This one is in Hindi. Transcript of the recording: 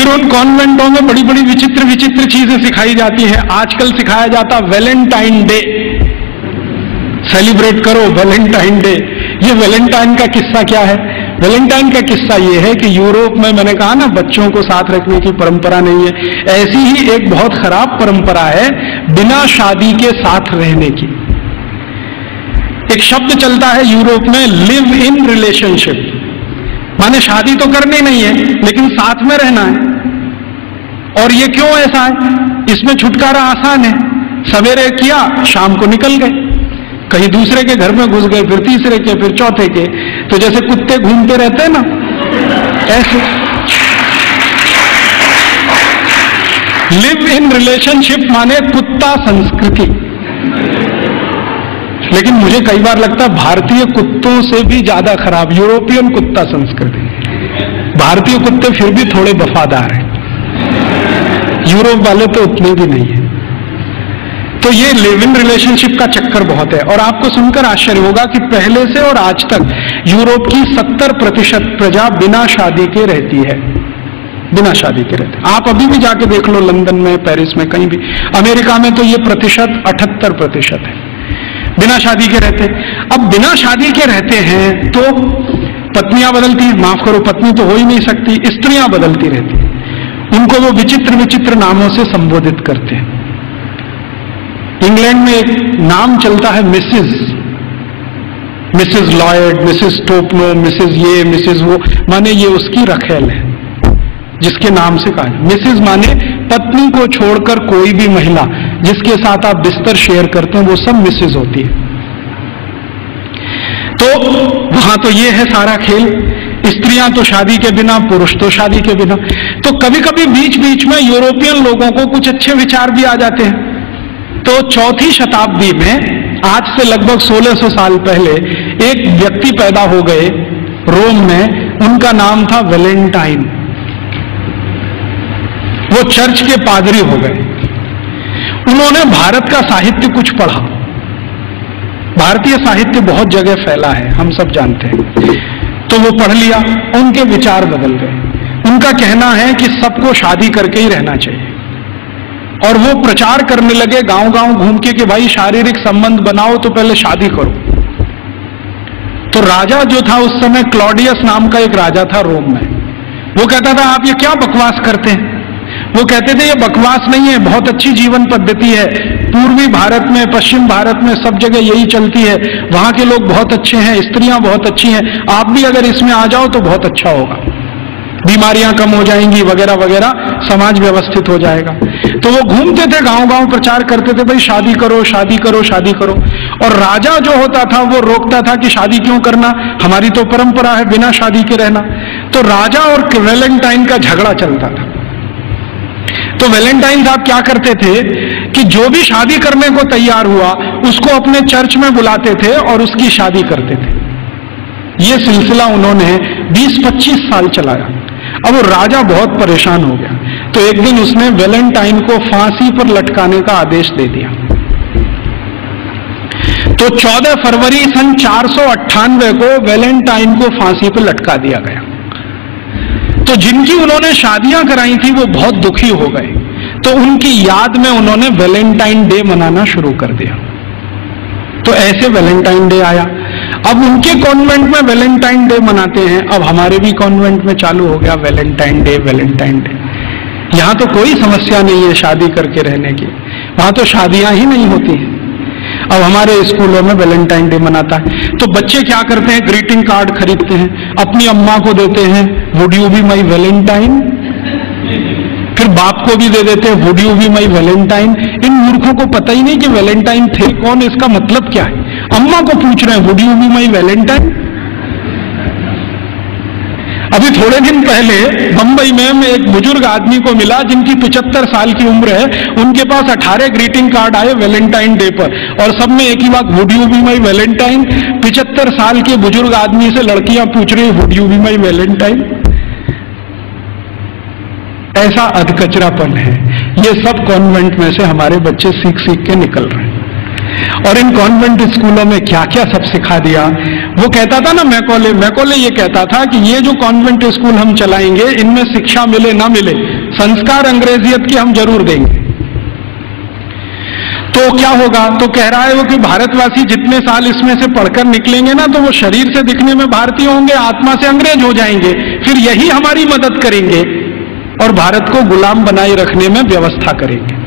फिर उन कॉन्वेंटों में बड़ी बड़ी विचित्र विचित्र चीजें सिखाई जाती हैं। आजकल सिखाया जाता वैलेंटाइन डे, सेलिब्रेट करो वैलेंटाइन डे। ये वैलेंटाइन का किस्सा क्या है? वैलेंटाइन का किस्सा ये है कि यूरोप में, मैंने कहा ना, बच्चों को साथ रखने की परंपरा नहीं है। ऐसी ही एक बहुत खराब परंपरा है बिना शादी के साथ रहने की। एक शब्द चलता है यूरोप में, लिव इन रिलेशनशिप, माने शादी तो करनी नहीं है लेकिन साथ में रहना है। और ये क्यों ऐसा है? इसमें छुटकारा आसान है, सवेरे किया शाम को निकल गए, कहीं दूसरे के घर में घुस गए, फिर तीसरे के, फिर चौथे के, तो जैसे कुत्ते घूमते रहते हैं ना, ऐसे। लिव इन रिलेशनशिप माने कुत्ता संस्कृति। लेकिन मुझे कई बार लगता है भारतीय कुत्तों से भी ज्यादा खराब यूरोपियन कुत्ता संस्कृति। भारतीय कुत्ते फिर भी थोड़े वफादार हैं, यूरोप वाले तो उतने भी नहीं है। तो ये लिव इन रिलेशनशिप का चक्कर बहुत है। और आपको सुनकर आश्चर्य होगा कि पहले से और आज तक यूरोप की 70% प्रजा बिना शादी के रहती है, बिना शादी के रहते। आप अभी भी जाके देख लो, लंदन में, पेरिस में, कहीं भी। अमेरिका में तो ये प्रतिशत 78% है, बिना शादी के रहते। अब बिना शादी के रहते हैं तो पत्नियां बदलती, माफ करो, पत्नी तो हो ही नहीं सकती, स्त्रियां बदलती रहती। उनको वो विचित्र विचित्र नामों से संबोधित करते हैं। इंग्लैंड में एक नाम चलता है Mrs Lloyd, Mrs Topno, Mrs ये, मिसेस वो, माने ये उसकी रखेल है जिसके नाम से कहा। मिसेस माने पत्नी को छोड़कर कोई भी महिला जिसके साथ आप बिस्तर शेयर करते हैं वो सब मिसेस होती है। तो वहां तो ये है सारा खेल। स्त्रियां तो शादी के बिना, पुरुष तो शादी के बिना। तो कभी कभी बीच बीच में यूरोपियन लोगों को कुछ अच्छे विचार भी आ जाते हैं। तो 4वीं शताब्दी में, आज से लगभग 1600 साल पहले, एक व्यक्ति पैदा हो गए रोम में, उनका नाम था वैलेंटाइन। वो चर्च के पादरी हो गए। उन्होंने भारत का साहित्य कुछ पढ़ा। भारतीय साहित्य बहुत जगह फैला है, हम सब जानते हैं। तो वो पढ़ लिया, उनके विचार बदल गए। उनका कहना है कि सबको शादी करके ही रहना चाहिए। और वो प्रचार करने लगे गांव गांव घूम के कि भाई शारीरिक संबंध बनाओ तो पहले शादी करो। तो राजा जो था उस समय, क्लॉडियस नाम का एक राजा था रोम में, वो कहता था आप ये क्या बकवास करते हैं? वो कहते थे ये बकवास नहीं है, बहुत अच्छी जीवन पद्धति है। पूर्वी भारत में, पश्चिम भारत में, सब जगह यही चलती है। वहां के लोग बहुत अच्छे हैं, स्त्रियां बहुत अच्छी हैं, आप भी अगर इसमें आ जाओ तो बहुत अच्छा होगा, बीमारियां कम हो जाएंगी वगैरह वगैरह, समाज व्यवस्थित हो जाएगा। तो वो घूमते थे गांव गांव, प्रचार करते थे भाई शादी करो, शादी करो, शादी करो। और राजा जो होता था वो रोकता था कि शादी क्यों करना, हमारी तो परंपरा है बिना शादी के रहना। तो राजा और वैलेंटाइन का झगड़ा चलता था। तो वैलेंटाइन साहब क्या करते थे कि जो भी शादी करने को तैयार हुआ उसको अपने चर्च में बुलाते थे और उसकी शादी करते थे। ये सिलसिला उन्होंने 20-25 साल चलाया। अब वो राजा बहुत परेशान हो गया, तो एक दिन उसने वैलेंटाइन को फांसी पर लटकाने का आदेश दे दिया। तो 14 फरवरी सन 498 को वैलेंटाइन को फांसी पर लटका दिया गया। तो जिनकी उन्होंने शादियां कराई थी वो बहुत दुखी हो गए, तो उनकी याद में उन्होंने वैलेंटाइन डे मनाना शुरू कर दिया। तो ऐसे वैलेंटाइन डे आया। अब उनके कॉन्वेंट में वैलेंटाइन डे मनाते हैं, अब हमारे भी कॉन्वेंट में चालू हो गया वैलेंटाइन डे, वैलेंटाइन डे। यहां तो कोई समस्या नहीं है शादी करके रहने की, वहां तो शादियां ही नहीं होती हैं। अब हमारे स्कूलों में वैलेंटाइन डे मनाता है, तो बच्चे क्या करते हैं, ग्रीटिंग कार्ड खरीदते हैं, अपनी अम्मा को देते हैं, would you be my Valentine. फिर बाप को भी दे देते हैं, would you be my Valentine. इन मूर्खों को पता ही नहीं कि वैलेंटाइन थे कौन, इसका मतलब क्या है। अम्मा को पूछ रहे हैं would you be my Valentine. अभी थोड़े दिन पहले बंबई में एक बुजुर्ग आदमी को मिला जिनकी 75 साल की उम्र है, उनके पास 18 ग्रीटिंग कार्ड आए वैलेंटाइन डे पर, और सब में एक ही बात, would you be my Valentine. 75 साल के बुजुर्ग आदमी से लड़कियां पूछ रही would you be my Valentine. ऐसा अधकचरापन है। ये सब कॉन्वेंट में से हमारे बच्चे सीख सीख के निकल रहे हैं। और इन कॉन्वेंट स्कूलों में क्या क्या सब सिखा दिया। वो कहता था ना मैकॉले ये कहता था कि ये जो कॉन्वेंट स्कूल हम चलाएंगे इनमें शिक्षा मिले ना मिले, संस्कार अंग्रेजियत की हम जरूर देंगे। तो क्या होगा? तो कह रहा है वो कि भारतवासी जितने साल इसमें से पढ़कर निकलेंगे ना, तो वो शरीर से दिखने में भारतीय होंगे, आत्मा से अंग्रेज हो जाएंगे, फिर यही हमारी मदद करेंगे और भारत को गुलाम बनाए रखने में व्यवस्था करेंगे।